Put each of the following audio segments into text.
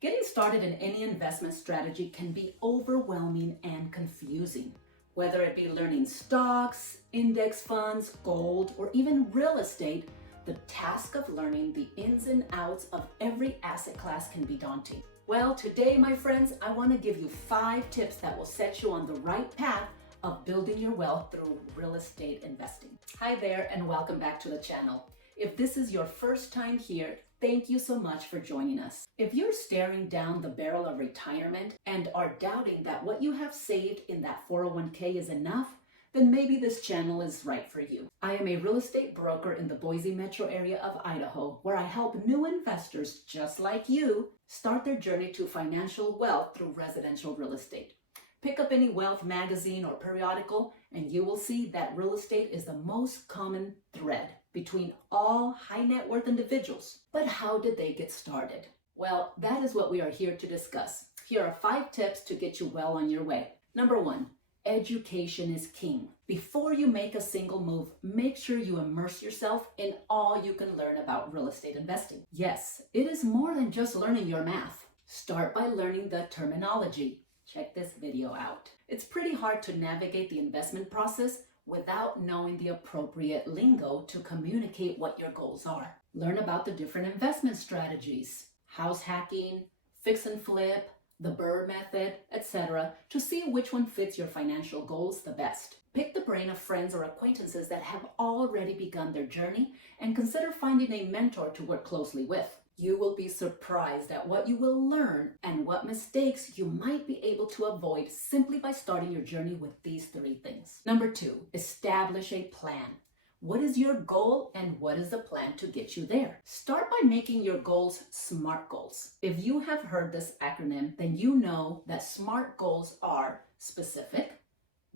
Getting started in any investment strategy can be overwhelming and confusing. Whether it be learning stocks, index funds, gold, or even real estate, the task of learning the ins and outs of every asset class can be daunting. Well, today, my friends, I want to give you 5 tips that will set you on the right path of building your wealth through real estate investing. Hi there, and welcome back to the channel. If this is your first time here, thank you so much for joining us. If you're staring down the barrel of retirement and are doubting that what you have saved in that 401k is enough, then maybe this channel is right for you. I am a real estate broker in the Boise metro area of Idaho, where I help new investors just like you start their journey to financial wealth through residential real estate. Pick up any wealth magazine or periodical, and you will see that real estate is the most common thread between all high net worth individuals. But how did they get started? Well, that is what we are here to discuss. Here are 5 tips to get you well on your way. Number 1, education is king. Before you make a single move, make sure you immerse yourself in all you can learn about real estate investing. Yes, it is more than just learning your math. Start by learning the terminology. Check this video out. It's pretty hard to navigate the investment process without knowing the appropriate lingo to communicate what your goals are. Learn about the different investment strategies, house hacking, fix and flip, the BRRRR method, etc., to see which one fits your financial goals the best. Pick the brain of friends or acquaintances that have already begun their journey and consider finding a mentor to work closely with. You will be surprised at what you will learn and what mistakes you might be able to avoid simply by starting your journey with these 3 things. Number 2, establish a plan. What is your goal and what is the plan to get you there? Start by making your goals SMART goals. If you have heard this acronym, then you know that SMART goals are specific,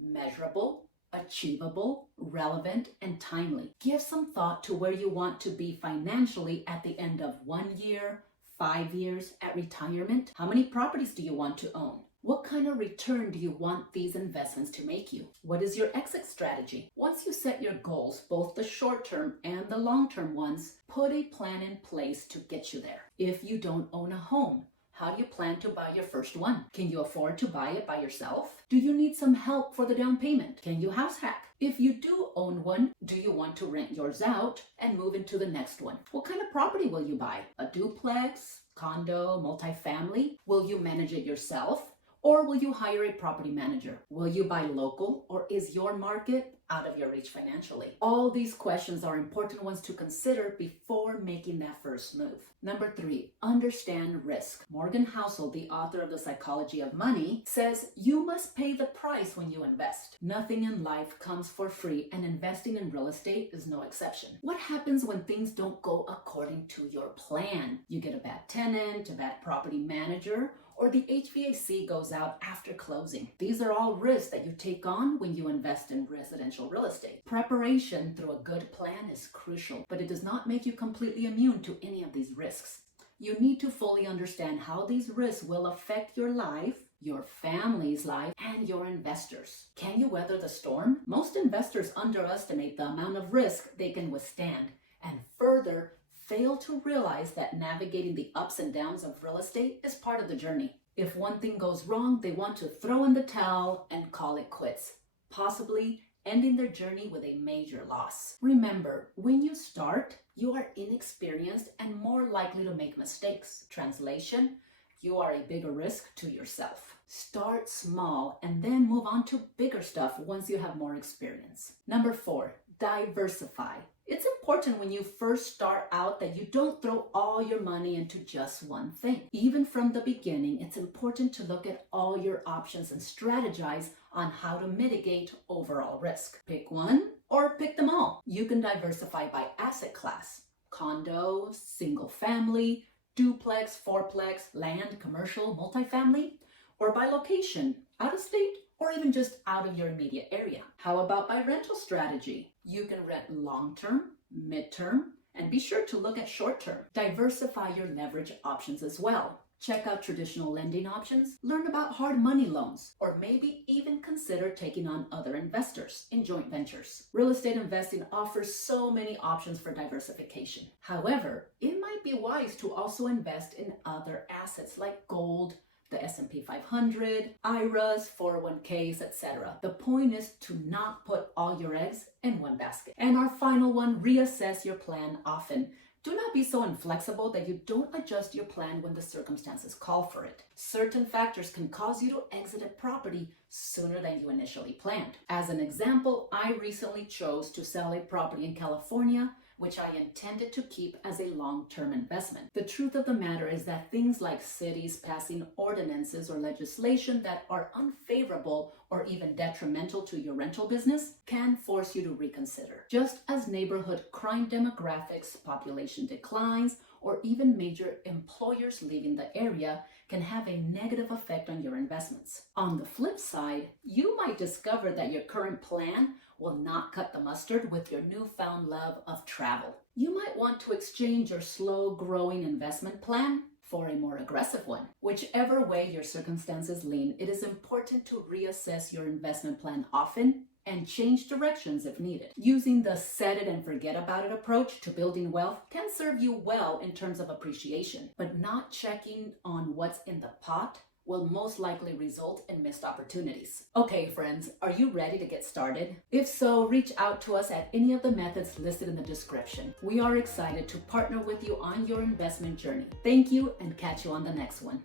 measurable, achievable, relevant, and timely. Give some thought to where you want to be financially at the end of 1 year, 5 years, at retirement. How many properties do you want to own? What kind of return do you want these investments to make you? What is your exit strategy? Once you set your goals, both the short-term and the long-term ones, put a plan in place to get you there. If you don't own a home, how do you plan to buy your first one? Can you afford to buy it by yourself? Do you need some help for the down payment? Can you house hack? If you do own one, do you want to rent yours out and move into the next one? What kind of property will you buy? A duplex, condo, multifamily? Will you manage it yourself? Or will you hire a property manager? Will you buy local, or is your market out of your reach financially? All these questions are important ones to consider before making that first move. Number 3, understand risk. Morgan Housel, the author of The Psychology of Money, says you must pay the price when you invest. Nothing in life comes for free, and investing in real estate is no exception. What happens when things don't go according to your plan? You get a bad tenant, a bad property manager, or the HVAC goes out after closing. These are all risks that you take on when you invest in residential real estate. Preparation through a good plan is crucial, but it does not make you completely immune to any of these risks. You need to fully understand how these risks will affect your life, your family's life, and your investors. Can you weather the storm? Most investors underestimate the amount of risk they can withstand, and further, fail to realize that navigating the ups and downs of real estate is part of the journey. If one thing goes wrong, they want to throw in the towel and call it quits, possibly ending their journey with a major loss. Remember, when you start, you are inexperienced and more likely to make mistakes. Translation, you are a bigger risk to yourself. Start small and then move on to bigger stuff once you have more experience. Number 4, diversify. It's important when you first start out that you don't throw all your money into just one thing. Even from the beginning, it's important to look at all your options and strategize on how to mitigate overall risk. Pick one or pick them all. You can diversify by asset class: condo, single family, duplex, fourplex, land, commercial, multifamily, or by location, out of state, or even just out of your immediate area. How about by rental strategy? You can rent long-term, mid-term, and be sure to look at short-term. Diversify your leverage options as well. Check out traditional lending options, learn about hard money loans, or maybe even consider taking on other investors in joint ventures. Real estate investing offers so many options for diversification. However, it might be wise to also invest in other assets like gold, the S&P 500, IRAs, 401ks, etc. The point is to not put all your eggs in one basket. And our final one, reassess your plan often. Do not be so inflexible that you don't adjust your plan when the circumstances call for it. Certain factors can cause you to exit a property sooner than you initially planned. As an example, I recently chose to sell a property in California, which I intended to keep as a long-term investment. The truth of the matter is that things like cities passing ordinances or legislation that are unfavorable or even detrimental to your rental business can force you to reconsider. Just as neighborhood crime demographics, population declines, or even major employers leaving the area can have a negative effect on your investments. On the flip side, you might discover that your current plan will not cut the mustard with your newfound love of travel. You might want to exchange your slow-growing investment plan for a more aggressive one. Whichever way your circumstances lean, it is important to reassess your investment plan often and change directions if needed. Using the set it and forget about it approach to building wealth can serve you well in terms of appreciation, but not checking on what's in the pot will most likely result in missed opportunities. Okay, friends, are you ready to get started? If so, reach out to us at any of the methods listed in the description. We are excited to partner with you on your investment journey. Thank you, and catch you on the next one.